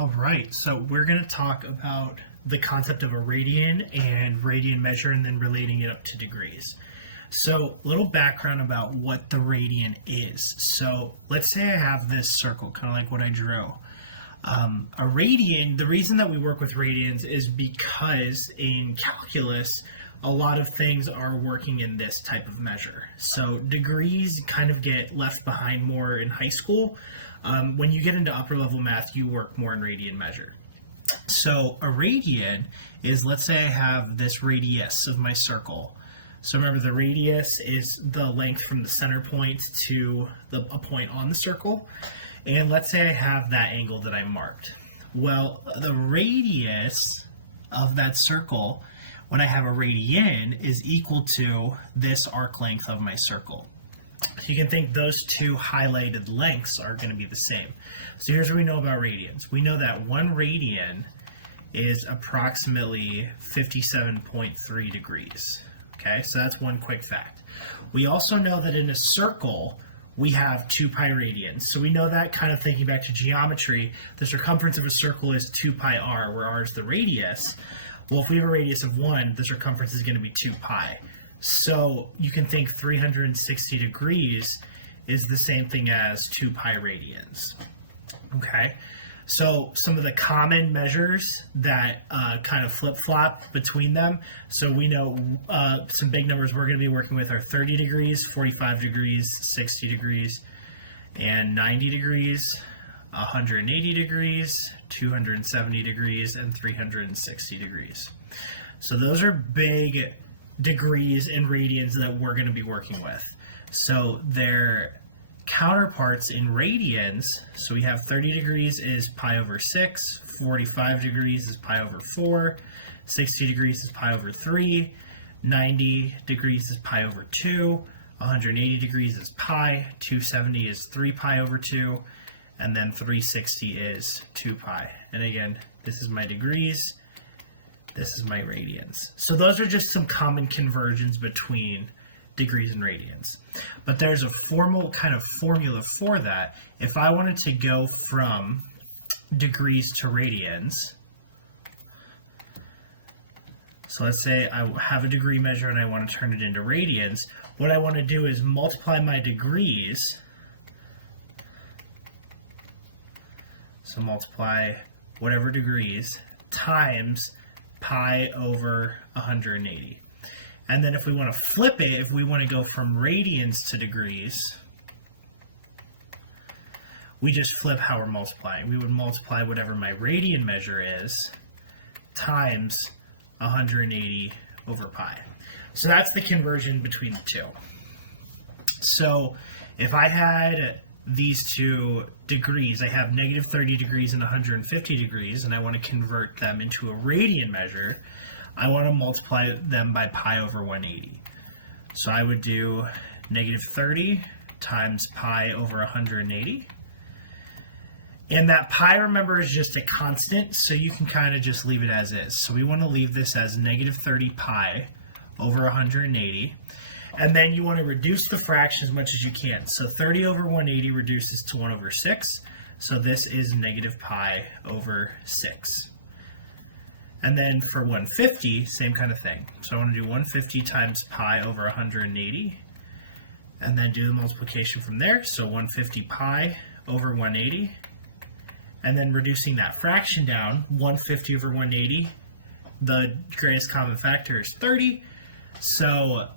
All right, so we're going to talk about the concept of a radian and radian measure and then relating it up to degrees. So a little background about what the radian is. So let's say I have this circle, kind of like what I drew. A radian, the reason that we work with radians is because in calculus, a lot of things are working in this type of measure. So degrees kind of get left behind more in high school. When you get into upper level math, you work more in radian measure. So a radian is, let's say I have this radius of my circle. So remember, the radius is the length from the center point to a point on the circle. And let's say I have that angle that I marked. Well, the radius of that circle, when I have a radian, is equal to this arc length of my circle. So you can think those two highlighted lengths are going to be the same. So here's what we know about radians. We know that 1 radian is approximately 57.3 degrees. Okay, so that's one quick fact. We also know that in a circle, we have 2 pi radians. So we know that, kind of thinking back to geometry, the circumference of a circle is 2 pi r, where r is the radius. Well, if we have a radius of 1, the circumference is going to be 2 pi. So you can think 360 degrees is the same thing as 2 pi radians. Okay, so some of the common measures that kind of flip-flop between them. So we know some big numbers we're going to be working with are 30 degrees, 45 degrees, 60 degrees, and 90 degrees, 180 degrees, 270 degrees, and 360 degrees. So those are big degrees in radians that we're going to be working with. So their counterparts in radians, so we have 30 degrees is pi over 6, 45 degrees is pi over 4, 60 degrees is pi over 3, 90 degrees is pi over 2, 180 degrees is pi, 270 is 3 pi over 2, and then 360 is 2 pi. And again, this is my degrees, this is my radians. So those are just some common conversions between degrees and radians. But there's a formal kind of formula for that. If I wanted to go from degrees to radians, so let's say I have a degree measure and I want to turn it into radians, what I want to do is multiply my degrees. So multiply whatever degrees times pi over 180. And then if we want to flip it, if we want to go from radians to degrees, we just flip how we're multiplying. We would multiply whatever my radian measure is times 180 over pi. So that's the conversion between the two. So if I had these two degrees, I have negative 30 degrees and 150 degrees, and I want to convert them into a radian measure, I want to multiply them by pi over 180. So I would do negative 30 times pi over 180. And that pi, remember, is just a constant, so you can kind of just leave it as is. So we want to leave this as negative 30 pi over 180. And then you want to reduce the fraction as much as you can. So 30 over 180 reduces to 1 over 6. So this is negative pi over 6. And then for 150, same kind of thing. So I want to do 150 times pi over 180. And then do the multiplication from there. So 150 pi over 180. And then reducing that fraction down, 150 over 180. The greatest common factor is 30. So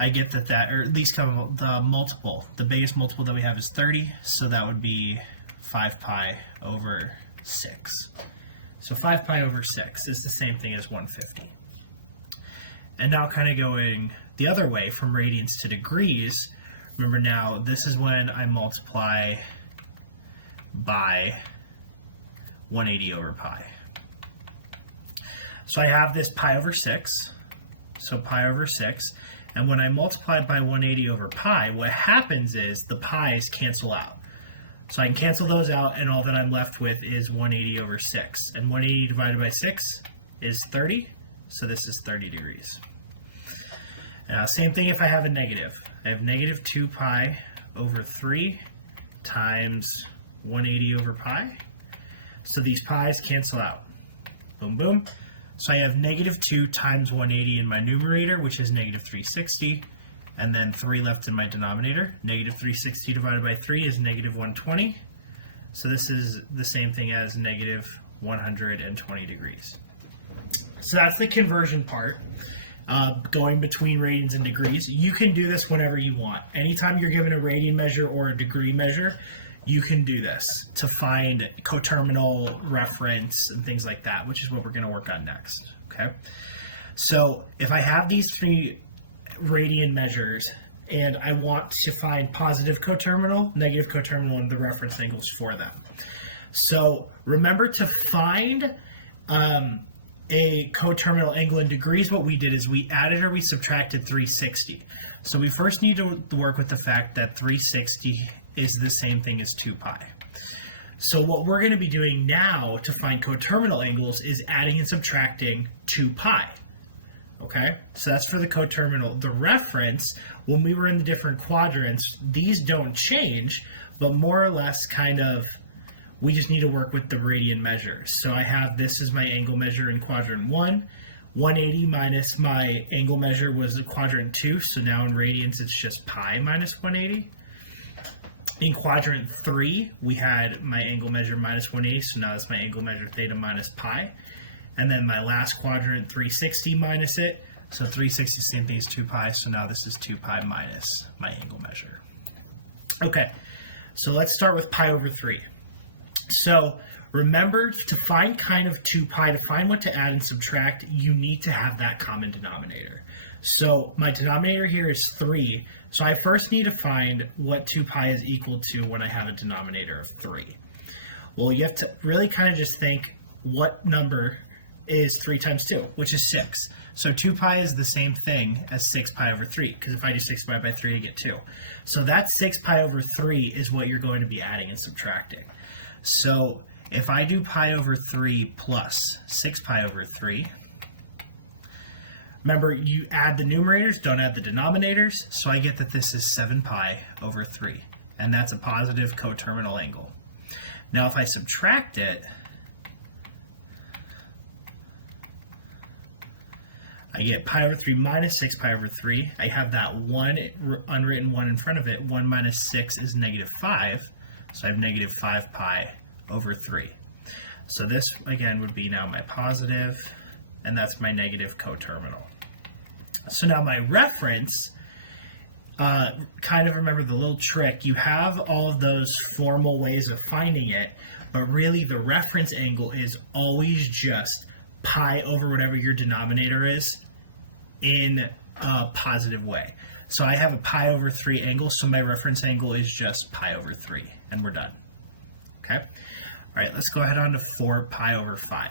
I get that, or at least the multiple, the biggest multiple that we have is 30, so that would be 5 pi over 6. So 5 pi over 6 is the same thing as 150. And now kind of going the other way from radians to degrees, remember now this is when I multiply by 180 over pi. So I have this pi over 6, so pi over 6. And when I multiply by 180 over pi, what happens is the pi's cancel out. So I can cancel those out, and all that I'm left with is 180 over 6. And 180 divided by 6 is 30, so this is 30 degrees. Now, same thing if I have a negative. I have negative 2 pi over 3 times 180 over pi. So these pi's cancel out. Boom, boom. So I have negative 2 times 180 in my numerator, which is negative 360. And then 3 left in my denominator. Negative 360 divided by 3 is negative 120. So this is the same thing as negative 120 degrees. So that's the conversion part, going between radians and degrees. You can do this whenever you want. Anytime you're given a radian measure or a degree measure, you can do this to find coterminal reference and things like that, which is what we're going to work on next. Okay. So if I have these 3 radian measures and I want to find positive coterminal, negative coterminal, and the reference angles for them. So remember, to find a coterminal angle in degrees, what we did is we added or we subtracted 360. So we first need to work with the fact that 360 is the same thing as 2 pi. So what we're going to be doing now to find coterminal angles is adding and subtracting 2 pi. Okay, so that's for the coterminal. The reference, when we were in the different quadrants, these don't change, but more or less kind of, we just need to work with the radian measures. So I have, this is my angle measure in quadrant 1. 180 minus my angle measure was quadrant 2, so now in radians it's just pi minus 180. In quadrant 3, we had my angle measure minus 180, so now that's my angle measure theta minus pi. And then my last quadrant, 360 minus it. So 360 is the same thing as 2 pi, so now this is 2 pi minus my angle measure. Okay, so let's start with pi over 3. So remember, to find kind of 2 pi, to find what to add and subtract, you need to have that common denominator. So my denominator here is 3, so I first need to find what 2 pi is equal to when I have a denominator of 3. Well, you have to really kind of just think, what number is 3 times 2, which is 6. So 2 pi is the same thing as 6 pi over 3, because if I do 6 pi by 3, I get 2. So that 6 pi over 3 is what you're going to be adding and subtracting. So if I do pi over 3 plus 6 pi over 3, remember, you add the numerators, don't add the denominators, so I get that this is 7 pi over 3, and that's a positive coterminal angle. Now if I subtract it, I get pi over 3 minus 6 pi over 3. I have that 1, unwritten 1 in front of it. 1 minus 6 is negative 5. So I have negative 5 pi over 3. So this, again, would be now my positive, and that's my negative coterminal. So now my reference, kind of remember the little trick. You have all of those formal ways of finding it, but really the reference angle is always just pi over whatever your denominator is in a positive way. So I have a pi over 3 angle, so my reference angle is just pi over 3, and we're done. Okay? All right, let's go ahead on to 4 pi over 5.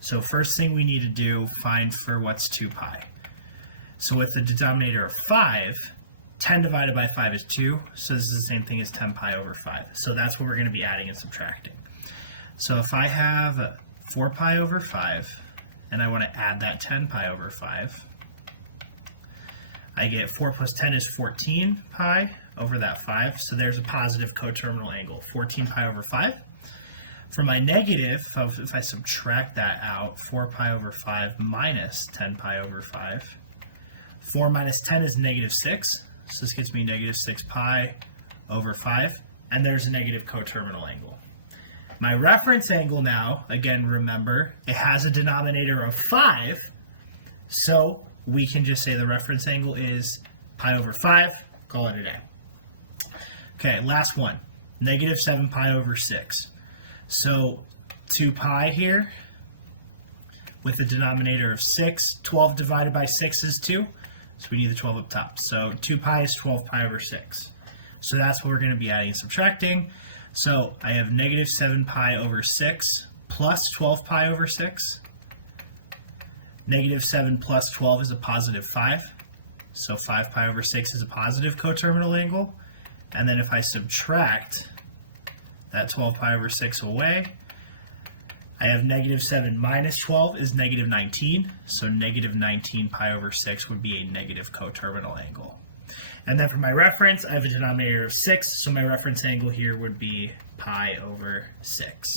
So first thing we need to do, find for what's 2 pi. So with the denominator of 5, 10 divided by 5 is 2, so this is the same thing as 10 pi over 5. So that's what we're going to be adding and subtracting. So if I have 4 pi over 5, and I want to add that 10 pi over 5, I get 4 plus 10 is 14 pi over that 5, so there's a positive coterminal angle, 14 pi over 5. For my negative, if I subtract that out, 4 pi over 5 minus 10 pi over 5, 4 minus 10 is negative 6, so this gets me negative 6 pi over 5, and there's a negative coterminal angle. My reference angle now, again, remember, it has a denominator of 5, so we can just say the reference angle is pi over 5, call it a day. Okay, last one, negative 7 pi over 6. So 2 pi here with a denominator of 6. 12 divided by 6 is 2, so we need the 12 up top. So 2 pi is 12 pi over 6. So that's what we're going to be adding and subtracting. So I have negative 7 pi over 6 plus 12 pi over 6. Negative 7 plus 12 is a positive 5. So 5 pi over 6 is a positive coterminal angle. And then if I subtract that 12 pi over 6 away, I have negative 7 minus 12 is negative 19. So negative 19 pi over 6 would be a negative coterminal angle. And then for my reference, I have a denominator of 6, so my reference angle here would be pi over 6.